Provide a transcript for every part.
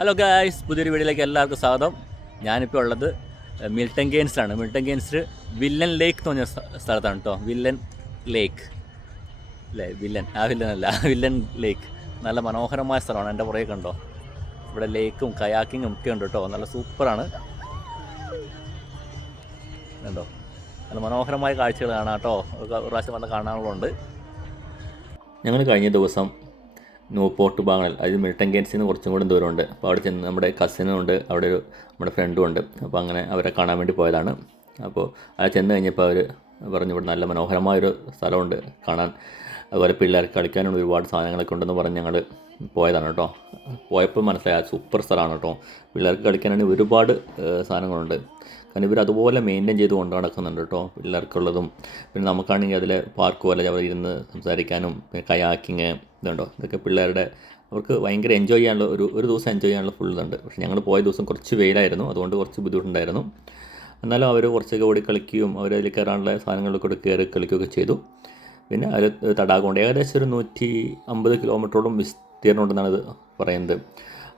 Hello guys, പുതിയൊരു വീഡിയോയിലേക്ക് എല്ലാവർക്കും സ്വാഗതം. ഞാനിപ്പോൾ ഉള്ളത് മിൽട്ടൺ കെയ്ൻസിലാണ്. മിൽട്ടൺ കെയ്ൻസ് വില്ലൻ ലേക്ക് എന്ന് പറഞ്ഞ സ്ഥലത്താണ് കേട്ടോ. വില്ലൻ ലേക്ക് അല്ലേ? വില്ലൻ അല്ല വില്ലൻ ലേക്ക്. നല്ല മനോഹരമായ സ്ഥലമാണ്. എൻ്റെ പുറകെ കണ്ടോ, ഇവിടെ ലേക്കും കയാക്കിങ്ങും ഒക്കെ ഉണ്ട് കേട്ടോ. നല്ല സൂപ്പറാണ് കണ്ടോ. നല്ല മനോഹരമായ കാഴ്ചകൾ കാണാം കേട്ടോ. ഒരു പ്രാവശ്യം വന്ന് കാണാനുള്ളതുണ്ട്. ഞങ്ങൾ കഴിഞ്ഞ ദിവസം ന്യൂപോർട്ട് ഭാഗങ്ങളിൽ, അതായത് മിൽട്ടൺ കെയ്ൻസിൽ നിന്ന് കുറച്ചും കൂടി ദൂരമുണ്ട്. അപ്പോൾ അവിടെ ചെന്ന് നമ്മുടെ കസിനും ഉണ്ട്, അവിടെ ഒരു നമ്മുടെ ഫ്രണ്ടും ഉണ്ട്. അപ്പോൾ അങ്ങനെ അവരെ കാണാൻ വേണ്ടി പോയതാണ്. അപ്പോൾ അവിടെ ചെന്ന് കഴിഞ്ഞപ്പോൾ അവർ പറഞ്ഞു ഇവിടെ നല്ല മനോഹരമായൊരു സ്ഥലമുണ്ട് കാണാൻ, അതുപോലെ പിള്ളേർക്ക് കളിക്കാനുള്ള ഒരുപാട് സാധനങ്ങളൊക്കെ ഉണ്ടെന്ന് പറഞ്ഞ് ഞങ്ങൾ പോയതാണ് കേട്ടോ. പോയപ്പോൾ മനസ്സിലായ സൂപ്പർ സ്ഥലമാണ് കേട്ടോ. പിള്ളേർക്ക് കളിക്കാനാണെങ്കിൽ ഒരുപാട് സാധനങ്ങളുണ്ട്. കാരണം ഇവർ അതുപോലെ മെയിൻറ്റെയിൻ ചെയ്ത് കൊണ്ട് നടക്കുന്നുണ്ട് കേട്ടോ, പിള്ളേർക്കുള്ളതും. പിന്നെ നമുക്കാണെങ്കിൽ അതിൽ പാർക്ക് പോലെ അവർ ഇരുന്ന് സംസാരിക്കാനും പിന്നെ കയാക്കിങ് ഇതുണ്ടോ, ഇതൊക്കെ പിള്ളേരുടെ അവർക്ക് ഭയങ്കര എൻജോയ് ചെയ്യാനുള്ള ഒരു ദിവസം എൻജോയ് ചെയ്യാനുള്ള ഫുൾ ഇതുണ്ട്. പക്ഷേ ഞങ്ങൾ പോയ ദിവസം കുറച്ച് വെയിലായിരുന്നു, അതുകൊണ്ട് കുറച്ച് ബുദ്ധിമുട്ടുണ്ടായിരുന്നു. എന്നാലും അവർ കുറച്ചൊക്കെ ഓടി കളിക്കുകയും അവരതിൽ കയറാനുള്ള സാധനങ്ങളിലൊക്കെ കയറി കളിക്കുകയൊക്കെ ചെയ്തു. പിന്നെ അതിൽ തടാകമുണ്ട്, ഏകദേശം ഒരു 150 കിലോമീറ്ററോളം വിസ്തീർണം ഉണ്ടെന്നാണ് ഇത് പറയുന്നത്.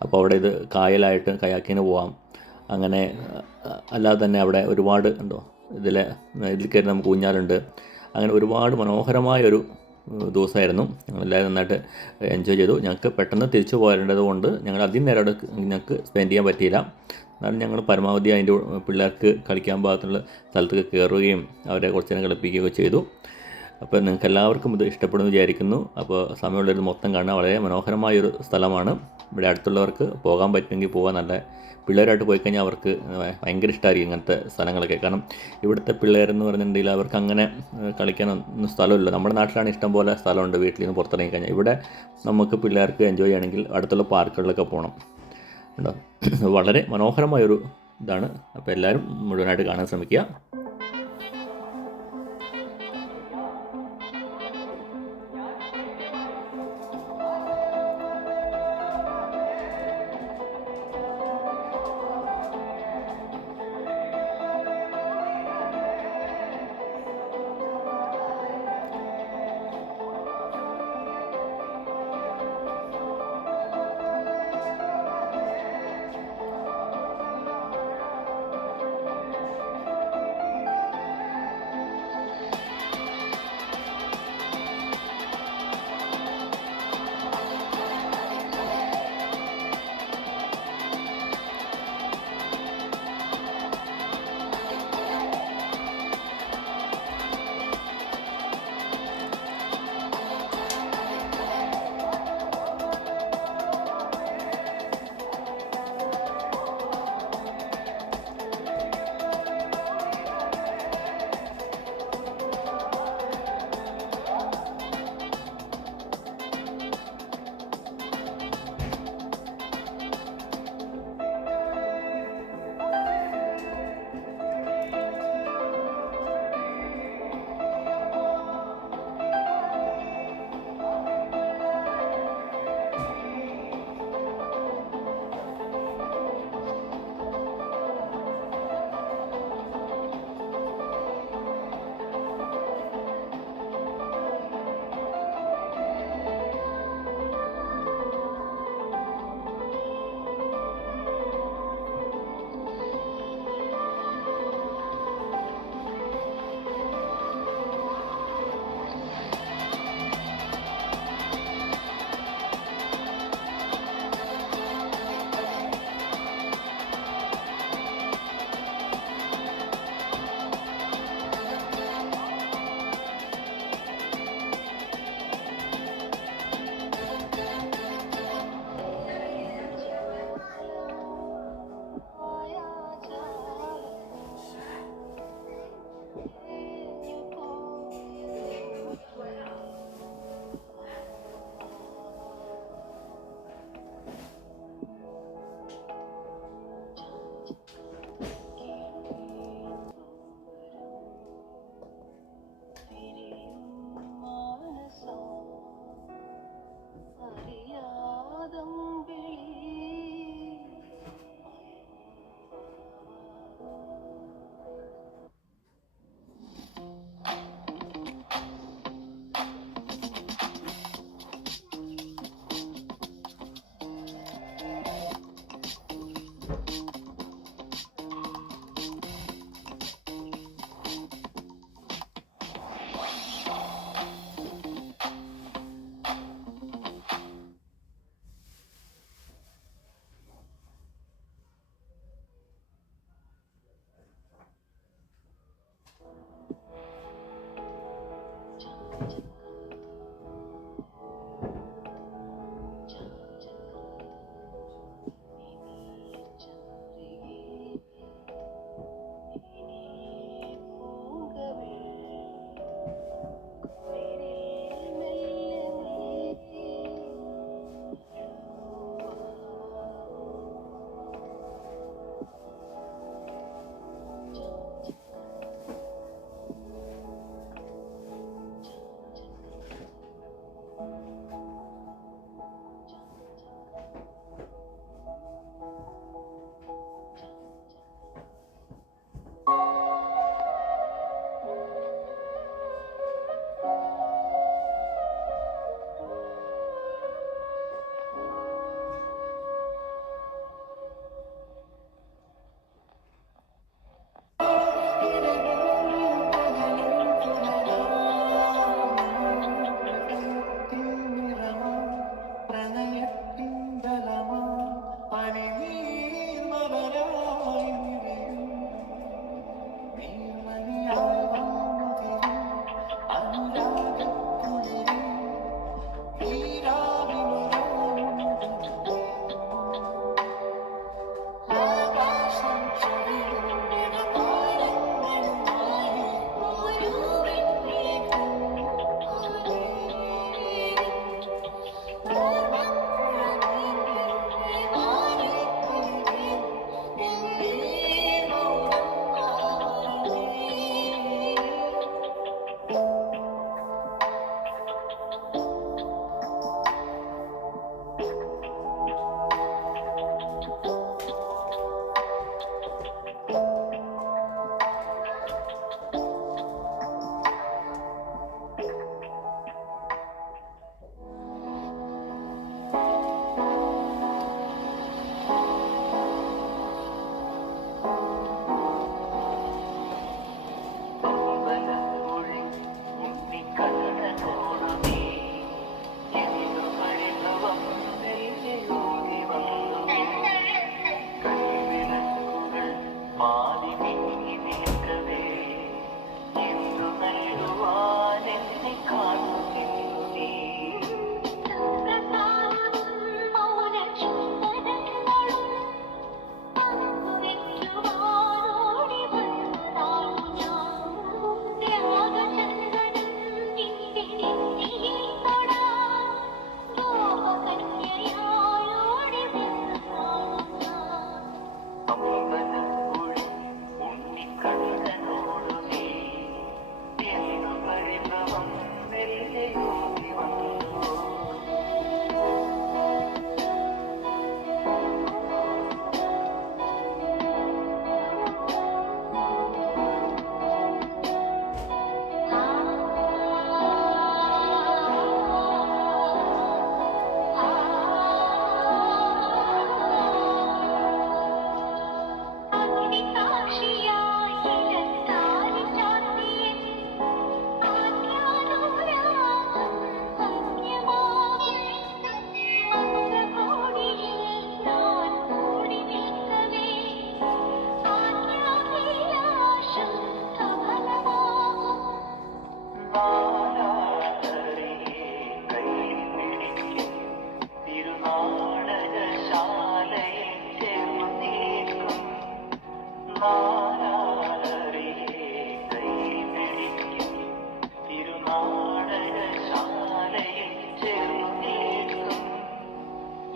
അപ്പോൾ അവിടെ ഇത് കായലായിട്ട് കയാക്കിന് പോവാം. അങ്ങനെ അല്ലാതെ തന്നെ അവിടെ ഒരുപാട് ഉണ്ടോ, ഇതിൽ കയറി നമുക്ക് ഊഞ്ഞാലുണ്ട്. അങ്ങനെ ഒരുപാട് മനോഹരമായൊരു ദിവസമായിരുന്നു. ഞങ്ങളെല്ലാവരും നന്നായിട്ട് എൻജോയ് ചെയ്തു. ഞങ്ങൾക്ക് പെട്ടെന്ന് തിരിച്ചു പോരേണ്ടത് കൊണ്ട് ഞങ്ങൾ അധികം നേരം അവിടെ ഞങ്ങൾക്ക് സ്പെൻഡ് ചെയ്യാൻ പറ്റിയില്ല. എന്നാലും ഞങ്ങൾ പരമാവധി അതിൻ്റെ പിള്ളേർക്ക് കളിക്കാൻ പാകത്തുള്ള സ്ഥലത്തൊക്കെ കയറുകയും അവരെ കുറച്ച് നേരം കളിപ്പിക്കുകയൊക്കെ ചെയ്തു. അപ്പോൾ നിങ്ങൾക്ക് എല്ലാവർക്കും ഇത് ഇഷ്ടപ്പെടുമെന്ന് വിചാരിക്കുന്നു. അപ്പോൾ സമയമുള്ളൊരു മൊത്തം കാണാൻ വളരെ മനോഹരമായൊരു സ്ഥലമാണ്. ഇവിടെ അടുത്തുള്ളവർക്ക് പോകാൻ പറ്റുമെങ്കിൽ പോകാൻ, നല്ല പിള്ളേരായിട്ട് പോയി കഴിഞ്ഞാൽ അവർക്ക് ഭയങ്കര ഇഷ്ടമായിരിക്കും ഇങ്ങനത്തെ സ്ഥലങ്ങളൊക്കെ. കാരണം ഇവിടുത്തെ പിള്ളേരെന്ന് പറഞ്ഞിട്ടുണ്ടെങ്കിൽ അവർക്ക് അങ്ങനെ കളിക്കാനൊന്നും സ്ഥലമില്ല. നമ്മുടെ നാട്ടിലാണ് ഇഷ്ടം പോലെ സ്ഥലമുണ്ട്, വീട്ടിൽ നിന്ന് പുറത്തിറങ്ങി കഴിഞ്ഞാൽ. ഇവിടെ നമുക്ക് പിള്ളേർക്ക് എൻജോയ് ചെയ്യണമെങ്കിൽ അടുത്തുള്ള പാർക്കുകളിലൊക്കെ പോകണം കേട്ടോ. വളരെ മനോഹരമായൊരു ഇതാണ്. അപ്പോൾ എല്ലാവരും മുഴുവനായിട്ട് കാണാൻ ശ്രമിക്കുക.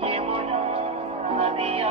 യമുനാ നദിയാ